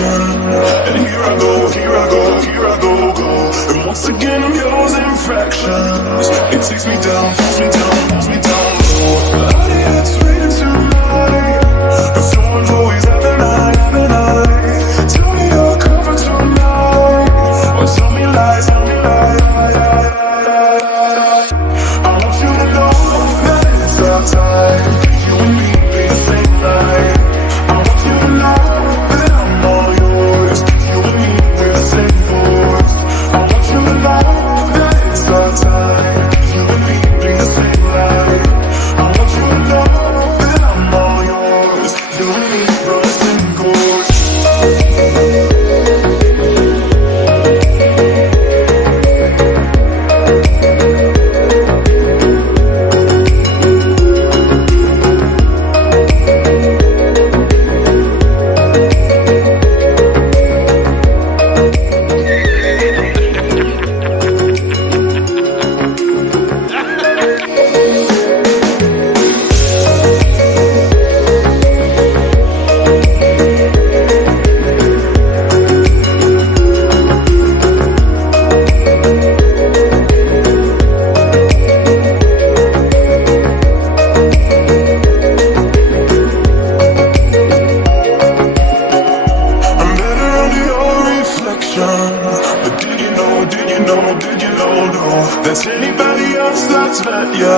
reflection. And here I go, here I go, here I go, go. And once again I'm yours in fractions. It takes me down, pulls me down, pulls me down low. It's raining tonight, but someone's always having night, having night. Tell me you're covered tonight, or tell me lies, tell me lies. I want you to know that it's our time. You and me be the same night. I want you to know that I'm all yours. You and me, we're the same force. I want you to know that it's our time. You and me be the same light. I want you to know that I'm all yours. You and me, we're the same course. But did you know, did you know, did you know, no, that's anybody else that's met ya?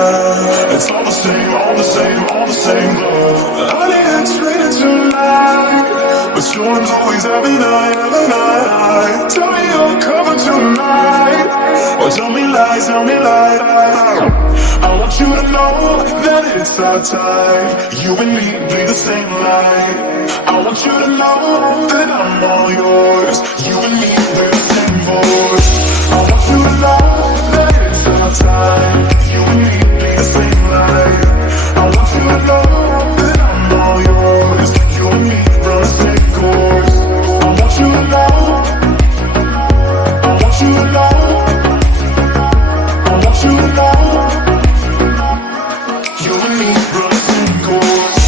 It's all the same, all the same, all the same, though. Honey, it's raining tonight, but storms always having night, having night. Tell me you're covered tonight, or tell me lies, tell me lies. I want you to know that it's our time. You and me bleed the same light. I want you to know that I'm all yours. You and me, we're the same voice. I want you to know that it's our time. You and me bleed the same light. I want you to know that I'm all yours. You and me run the same course. I want you to know. I want you to know. I want you to know. You and me run the same course.